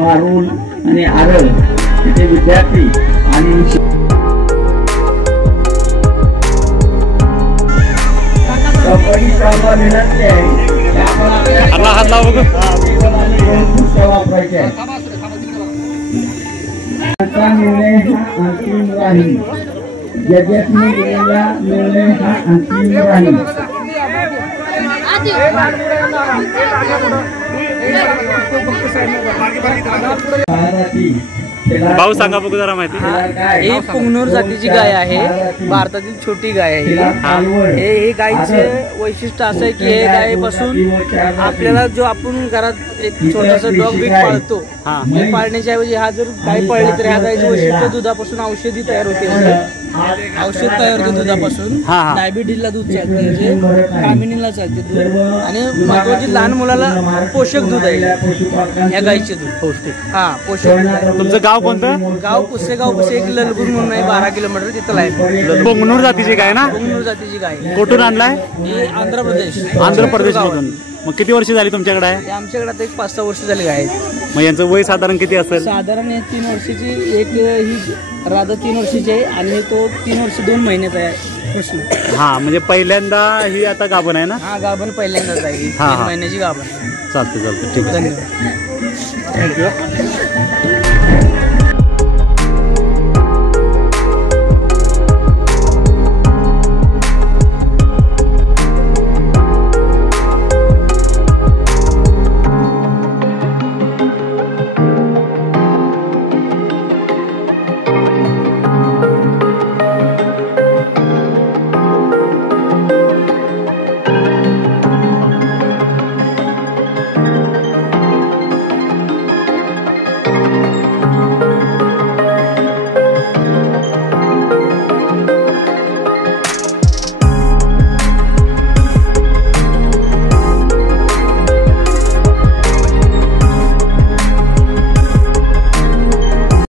मारून आणि आरळ तिथे विद्यार्थी आणि कबड्डी स्पर्धा विनंती आहे वापरायचे अंतिम राहील जजसने दिलेला निर्णय हा अंतिम राहील भाऊ सांगा बघू जरा माहिती। ही पुंगनूर जातीची गाय आहे, भारतातील छोटी गाय आहे। हे गायचं वैशिष्ट्य असं आहे की हे गायीपासून आपल्याला जो आपण घरात एक छोटासा डॉग बीट पाळतो, हे पाळण्याच्या ऐवजी हा जर गाय पाळली तर ह्या गायचं वैशिष्ट्य दुधापासून औषधी तयार होते, औषध तयार होते दुधापासून। डायबिटीजला दूध चालते, म्हणजे कामिनीला चालते दूध, आणि महत्वाची लहान मुलाला पोषक दूध आहे या गायीचे दूध, पौष्टिक पोषक। तुमचं गाव कोणतं? गाव पुसेगाव पाशी एक ललगुर म्हणून आहे, 12 किलोमीटर तिथं आहे। पुंगनूर जातीची गाय ना? पुंगनूर जातीची गाय। कुठून आणलाय? आंध्र प्रदेश मधून। मग किती वर्ष झाली तुमच्याकडे आहे? आमच्याकडे आता एक 5-6 वर्ष झाली गाय। मग यांचं वय साधारण किती असेल? साधारण 3 वर्षाची, एक ही राधा 3 वर्षाची आहे आणि तो 3 वर्ष 2 महिन्याचा आहे। म्हणजे पहिल्यांदा ही आता गाभण आहे ना? गाभण पहिल्यांदाच आहे, 3 महिन्याची गाभण। चालते ठीक आहे, धन्यवाद, थँक्यू।